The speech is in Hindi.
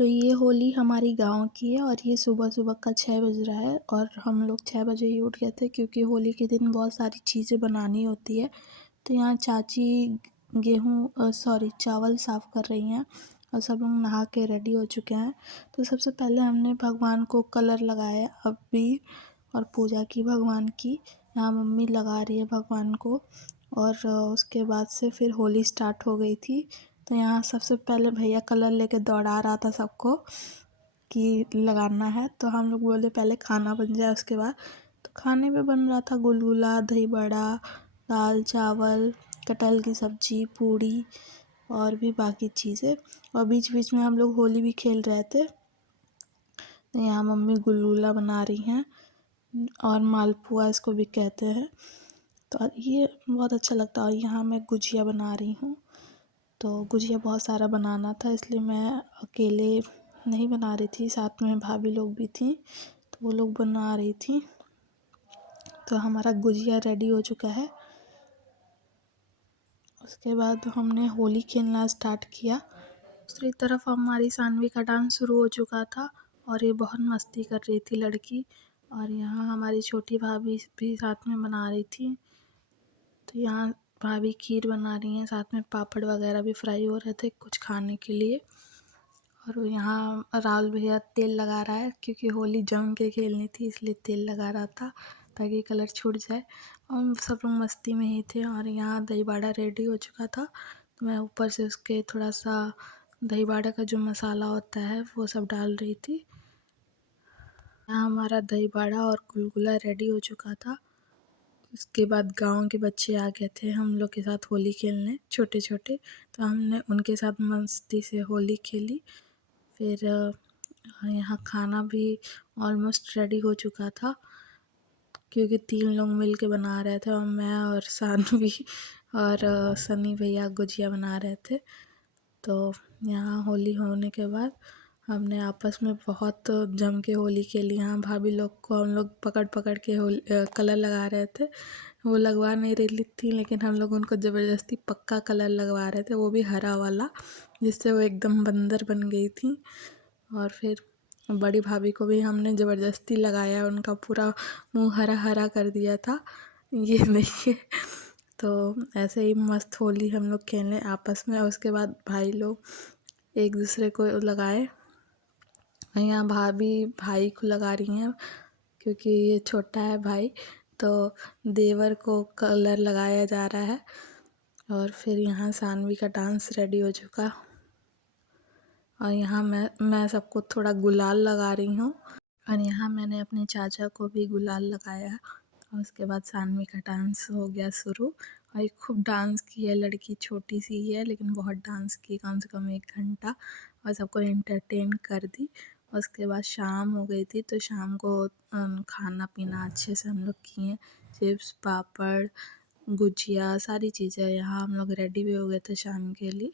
तो ये होली हमारी गाँव की है और ये सुबह-सुबह का 6 बज रहा है और हम लोग 6 बजे ही उठ गए थे क्योंकि होली के दिन बहुत सारी चीज़ें बनानी होती है। तो यहाँ चाची चावल साफ़ कर रही हैं और सब लोग नहा के रेडी हो चुके हैं। तो सबसे पहले हमने भगवान को कलर लगाया, अबीर और पूजा की भगवान की। यहाँ मम्मी लगा रही है भगवान को और उसके बाद से फिर होली स्टार्ट हो गई थी। तो यहाँ सबसे पहले भैया कलर लेके दौड़ा रहा था सबको कि लगाना है। तो हम लोग बोले पहले खाना बन जाए उसके बाद। तो खाने में बन रहा था गुलगुला, दही बड़ा, दाल चावल, कटहल की सब्ज़ी, पूड़ी और भी बाकी चीज़ें। और बीच बीच में हम लोग होली भी खेल रहे थे। तो यहाँ मम्मी गुलगुला बना रही हैं और मालपुआ इसको भी कहते हैं। तो ये बहुत अच्छा लगता है। और यहाँ मैं गुजिया बना रही हूँ। तो गुजिया बहुत सारा बनाना था इसलिए मैं अकेले नहीं बना रही थी, साथ में भाभी लोग भी थी तो वो लोग बना रही थी। तो हमारा गुजिया रेडी हो चुका है। उसके बाद हमने होली खेलना स्टार्ट किया। दूसरी तरफ हमारी सानवी का डांस शुरू हो चुका था और ये बहुत मस्ती कर रही थी लड़की। और यहाँ हमारी छोटी भाभी भी साथ में बना रही थी। तो यहाँ भाभी खीर बना रही हैं, साथ में पापड़ वगैरह भी फ्राई हो रहे थे कुछ खाने के लिए। और यहाँ राहुल भैया तेल लगा रहा है क्योंकि होली जम के खेलनी थी इसलिए तेल लगा रहा था ताकि कलर छूट जाए। और सब लोग मस्ती में ही थे। और यहाँ दही बाड़ा रेडी हो चुका था तो मैं ऊपर से उसके थोड़ा सा दही बाड़ा का जो मसाला होता है वो सब डाल रही थी। यहाँ हमारा दही बाड़ा और गुलगुला रेडी हो चुका था। उसके बाद गांव के बच्चे आ गए थे हम लोग के साथ होली खेलने, छोटे छोटे। तो हमने उनके साथ मस्ती से होली खेली। फिर यहाँ खाना भी ऑलमोस्ट रेडी हो चुका था क्योंकि 3 लोग मिल के बना रहे थे और मैं और सानवी और सनी भैया गुजिया बना रहे थे। तो यहाँ होली होने के बाद हमने आपस में बहुत जम के होली खेली। यहाँ भाभी लोग को हम लोग पकड़ पकड़ के कलर लगा रहे थे। वो लगवा नहीं रही थी लेकिन हम लोग उनको ज़बरदस्ती पक्का कलर लगवा रहे थे, वो भी हरा वाला, जिससे वो एकदम बंदर बन गई थी। और फिर बड़ी भाभी को भी हमने ज़बरदस्ती लगाया, उनका पूरा मुंह हरा हरा कर दिया था। ये देखिए। तो ऐसे ही मस्त होली हम लोग खेलें आपस में। और उसके बाद भाई लोग एक दूसरे को लगाए। यहाँ भाभी भाई को लगा रही हैं क्योंकि ये छोटा है भाई, तो देवर को कलर लगाया जा रहा है। और फिर यहाँ सानवी का डांस रेडी हो चुका। और यहाँ मैं सबको थोड़ा गुलाल लगा रही हूँ। और यहाँ मैंने अपने चाचा को भी गुलाल लगाया। और उसके बाद सानवी का डांस हो गया शुरू। और ये खूब डांस की है, लड़की छोटी सी ही है लेकिन बहुत डांस की, कम से कम 1 घंटा, और सबको एंटरटेन कर दी। और उसके बाद शाम हो गई थी तो शाम को खाना पीना अच्छे से हम लोग किए। चिप्स, पापड़, गुजिया, सारी चीज़ें। यहाँ हम लोग रेडी भी हो गए थे शाम के लिए।